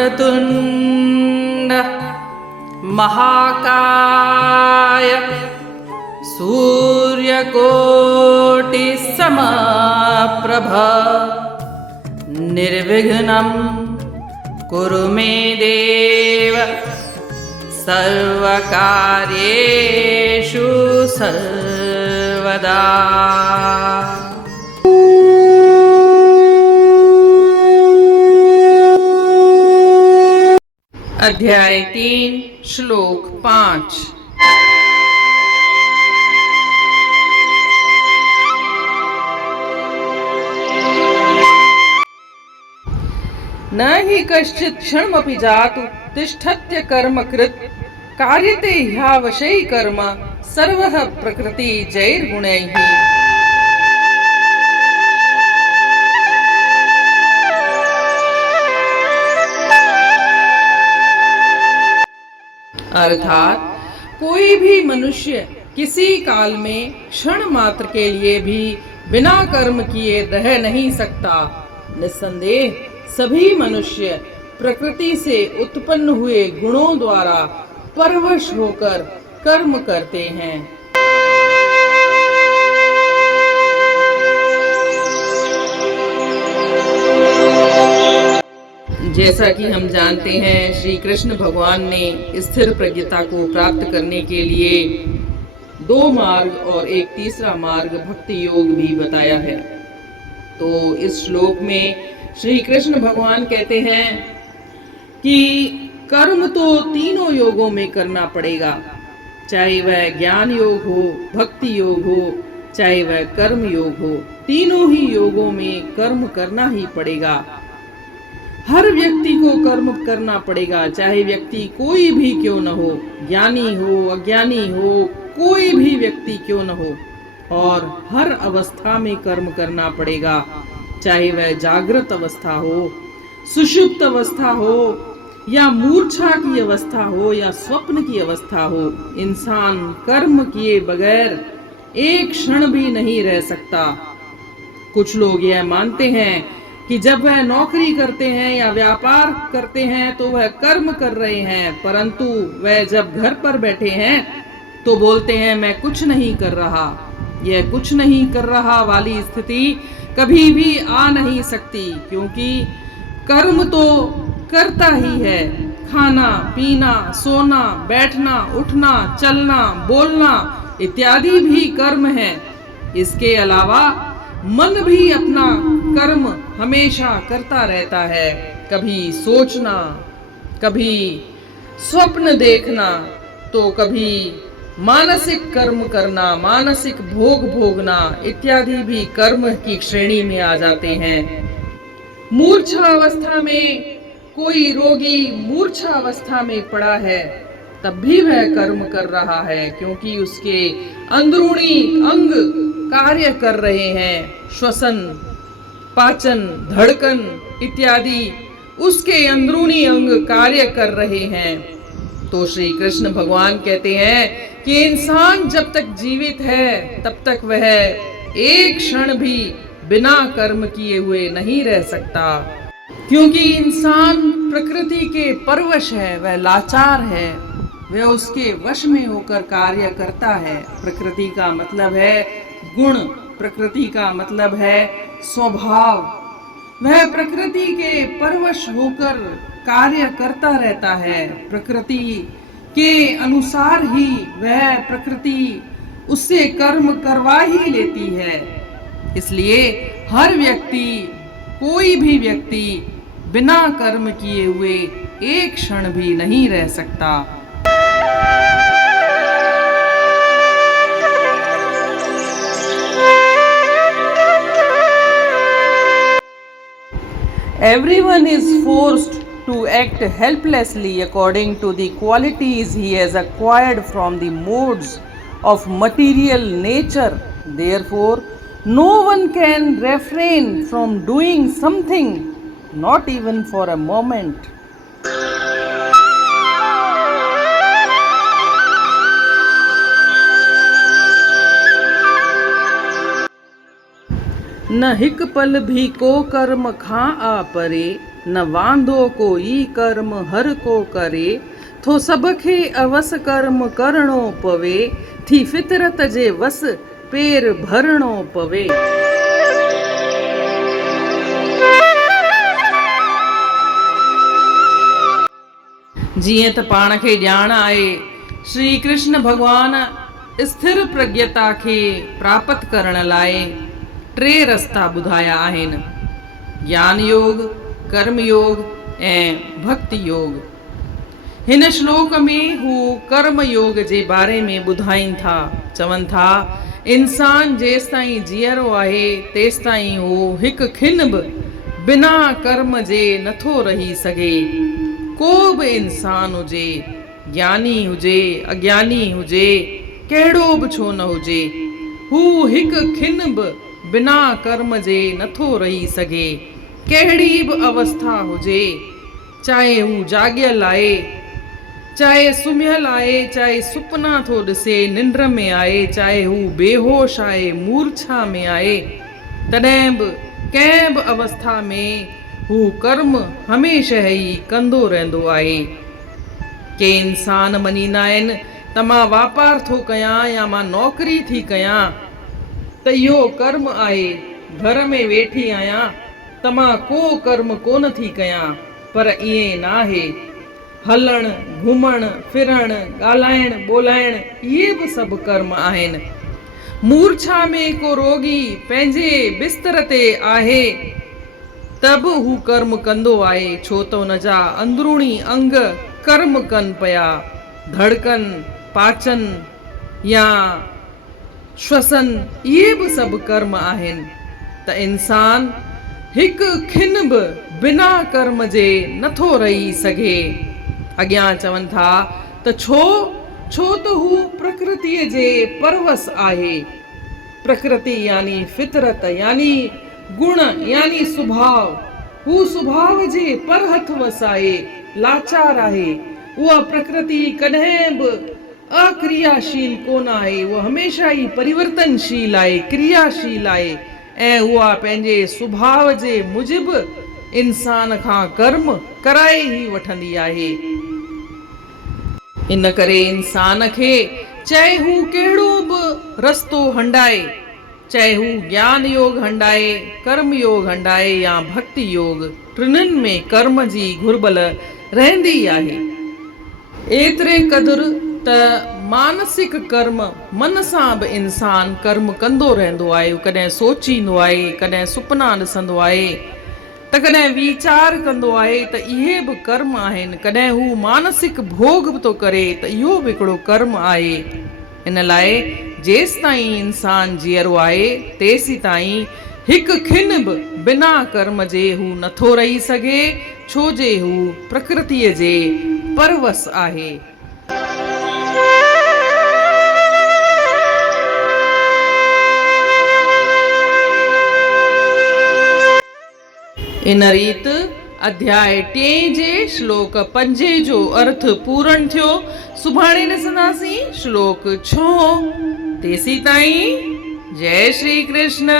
वक्रतुण्ड महाकाय सूर्यकोटिसमप्रभ निर्विघ्नं कुरु मे देव सर्वकार्येषु सर्वदा। अध्याय 3 श्लोक 5। न हि कश्चित् क्षणमपि जातु तिष्ठत्य कर्म कृत् कार्यते ह्यावशै कर्म सर्वः प्रकृति जैर्गुणैः। अर्थात कोई भी मनुष्य किसी काल में क्षण मात्र के लिए भी बिना कर्म किए रह नहीं सकता। निस्संदेह सभी मनुष्य प्रकृति से उत्पन्न हुए गुणों द्वारा परवश होकर कर्म करते हैं। जैसा कि हम जानते हैं, श्री कृष्ण भगवान ने स्थिर प्रज्ञता को प्राप्त करने के लिए 2 मार्ग और एक तीसरा मार्ग भक्ति योग भी बताया है। तो इस श्लोक में श्री कृष्ण भगवान कहते हैं कि कर्म तो तीनों योगों में करना पड़ेगा, चाहे वह ज्ञान योग हो, भक्ति योग हो, चाहे वह कर्म योग हो। तीनों ही योगों में कर्म करना ही पड़ेगा। हर व्यक्ति को कर्म करना पड़ेगा, चाहे व्यक्ति कोई भी क्यों न हो, ज्ञानी हो, अज्ञानी हो, कोई भी व्यक्ति क्यों न हो। और हर अवस्था में कर्म करना पड़ेगा, चाहे वह जागृत अवस्था हो, सुषुप्त अवस्था हो, या मूर्छा की अवस्था हो, या स्वप्न की अवस्था हो। इंसान कर्म किए बगैर एक क्षण भी नहीं रह सकता। कुछ लोग यह मानते हैं कि जब वह नौकरी करते हैं या व्यापार करते हैं तो वह कर्म कर रहे हैं, परंतु वह जब घर पर बैठे हैं तो बोलते हैं मैं कुछ नहीं कर रहा। यह कुछ नहीं कर रहा वाली स्थिति कभी भी आ नहीं सकती, क्योंकि कर्म तो करता ही है। खाना, पीना, सोना, बैठना, उठना, चलना, बोलना इत्यादि भी कर्म है। इसके अलावा मन भी अपना कर्म हमेशा करता रहता है। कभी सोचना, कभी स्वप्न देखना, तो कभी मानसिक कर्म करना, मानसिक भोग भोगना इत्यादि भी कर्म की श्रेणी में आ जाते हैं। मूर्छा अवस्था में कोई रोगी मूर्छा अवस्था में पड़ा है, तब भी वह कर्म कर रहा है, क्योंकि उसके अंदरूनी अंग कार्य कर रहे हैं। श्वसन, पाचन, धड़कन इत्यादि उसके अंदरूनी अंग कार्य कर रहे हैं। तो श्री कृष्ण भगवान कहते हैं कि इंसान जब तक जीवित है तब तक वह एक क्षण भी बिना कर्म किए हुए नहीं रह सकता, क्योंकि इंसान प्रकृति के परवश है, वह लाचार है, वह उसके वश में होकर कार्य करता है। प्रकृति का मतलब है गुण, प्रकृति का मतलब है स्वभाव। वह प्रकृति के परवश होकर कार्य करता रहता है। प्रकृति के अनुसार ही वह प्रकृति उससे कर्म करवा ही लेती है। इसलिए हर व्यक्ति, कोई भी व्यक्ति बिना कर्म किए हुए एक क्षण भी नहीं रह सकता। Everyone is forced to act helplessly according to the qualities he has acquired from the modes of material nature. Therefore, no one can refrain from doing something, not even for a moment. न हिक पल भी को कर्म खा आ परे, न वांदो कोई कर्म हर को करे, थो सबखे अवस कर्म करणो पवे, थी फितरत जे वस पेर भरणो पवे। जीअं त पाण खे ॼाण आहे, श्री कृष्ण भॻवान स्थिर प्रज्ञता खे प्राप्त करण लाइ 3 रस्ता ॿुधाया आहिनि: ज्ञान योग, कर्म योग ऐं भक्ति योग। हिन श्लोक में हू कर्म योग जे बारे में ॿुधाइनि था। चवनि था, इंसान जेसिताईं जीअरो आहे तेसिताईं हू हिकु खिन बि बिना कर्म जे नथो रही सघे। को बि इंसान हुजे, ज्ञानी हुजे, अज्ञानी हुजे, कहिड़ो बि छो न हुजे, हू हिकु खिन बि बिना कर्म जे नथो रही सघे। कहिड़ी बि अवस्था हुजे, चाहे हू जाॻियल आहे, चाहे सुम्हियल आहे, चाहे सुपना थो ॾिसे, निंड में आहे, चाहे हू बेहोश आहे, मूर्छा में आहे, तॾहिं बि कंहिं बि अवस्था में हू कर्म हमेशह ई कंदो रहंदो आहे। के इंसान मञींदा आहिनि त मां वापार थो कयां या मां नौकरी थी कयां त इहो कर्म आहे, घर में वेठी आहियां त मां को कर्म कोन थी कयां, पर ईअं न आहे। हलण, घुमण, फिरण, ॻाल्हाइण, ॿोलाइण, इहे बि सभु कर्म आहिनि। मूर्छा में को रोगी पंहिंजे बिस्तर ते आहे त बि हू कर्म कंदो आहे, छो त हुन जा अंदरूणी अंग कर्म कनि पिया। धड़कन, पाचन या श्वसन, इहे बि सभु कर्म आहिनि। त इंसान हिकु खिन बि बिना कर्म जे नथो रही सघे। अॻियां चवनि था त छो त हू प्रकृतिअ जे परवस आहे। प्रकृति यानी फितरत, यानी गुण, यानी सुभाव। हू सुभाव जे परहथ वस आहे, लाचार आहे। उहा प्रकृति कॾहिं बि अक्रियाशील कोन आहे, उहा हमेशह ई परिवर्तनशील आहे, क्रियाशील आहे, ऐं उहा पंहिंजे सुभाव जे मुजिबि इंसान खां कर्म कराए ई वठंदी आहे। इन करे इंसान खे चाहे हू कहिड़ो बि रस्तो हंडाए, चाहे हू ज्ञान योग हंडाए, कर्म योग हंडाए या भक्ति योग, टिनिनि में कर्म जी घुर्बल रहंदी आहे। एतिरे क़दुरु त मानसिक कर्म, मन सां बि इंसान कर्म कंदो रहंदो आहे। कॾहिं सोचींदो आहे, कॾहिं सुपना ॾिसंदो आहे, त कॾहिं वीचार कंदो आहे त इहे बि कर्म आहिनि। कॾहिं हू मानसिक भोग बि थो करे त इहो बि हिकिड़ो कर्म आहे। इन लाइ जेसि ताईं इंसान जीअरो आहे तेसि ताईं हिकु खिन बि बिना कर्म जे हू नथो रही सघे, छो जे हू प्रकृतिअ जे परवस आहे। इन रीति अध्याय 3 जे श्लोक 5 जो अर्थ पूर्ण थियो। सुभाणे ॾिसंदासीं श्लोक 6। तेसी ताईं जय श्री कृष्ण।